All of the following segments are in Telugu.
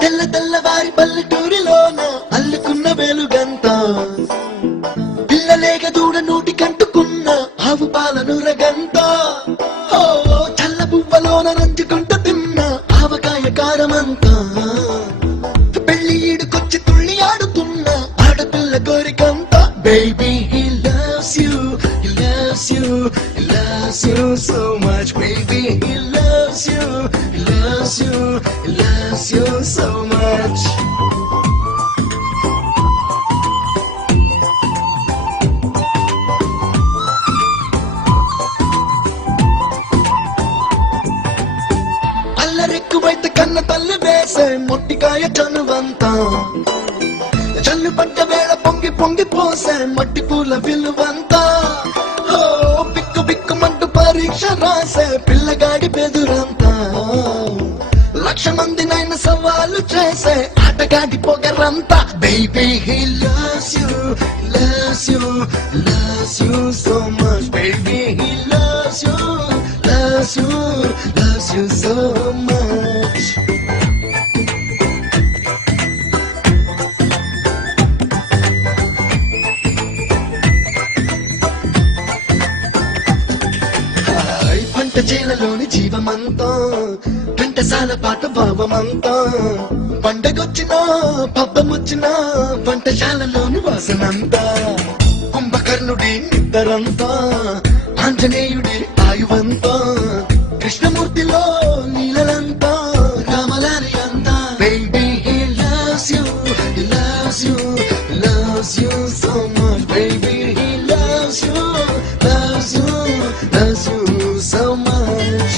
తెల్ల తెల్లవారి పల్లెటూరిలోన అల్లుకున్న వెలుగంత పిల్లలేక దూడ నోటి కంటుకున్న ఆవు పాలను రగంత చల్ల పువ్వలోన నంచుకుంట తిన్న ఆవకాయ కారమంతా పెళ్లి ఈడుకొచ్చి తుళ్ళి ఆడుతున్న ఆడపిల్ల కోరికంత baby he loves you he loves you he loves you so much baby he loves you he loves you he loves you so much అల్లరెక్కువైతే కన్న తల్లి వేసే మొట్టికాయ చనువంతా చల్లు పడ్డ వేళ పొంగి పొంగి పోసే మట్టి పూల విలువంతా బిక్కు బిక్కుమంటూ పరీక్ష రాసే పిల్లగాడి బెదురంతా లక్ష మందినైన సవాలు చేసే ఆటగాడి పొగరంతా baby he loves you loves you loves you so much baby he loves you loves you loves you so much పంట చేలలోని జీవమంతా పంటసాల పాట భావమంతా పండగొచ్చినా పబ్బమొచ్చినా వంటశాలలోని వాసనంతా కుంభకర్ణుడి నిద్దరంతా ఆంజనేయుడి ఆయువంతా కృష్ణమూర్తిలో నీలలంతా రామలారి అంతా baby he loves you he loves you he loves you so much baby he loves you loves you loves you so much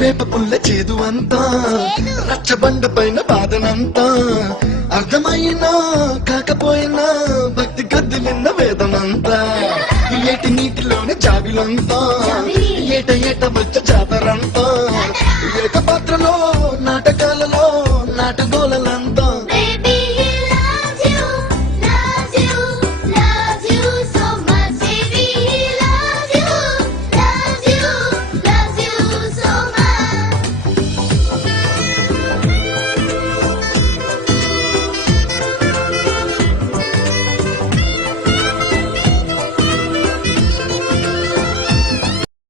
వేప పుల్ల చేదు అంతా రచ్చబండ పైన బాధనంతా అర్థమైనా కాకపోయినా భక్తి గద్ది నిన్న వేదనంతా ఏటి నీటిలోని జాబిలంతా ఏట ఏట వచ్చ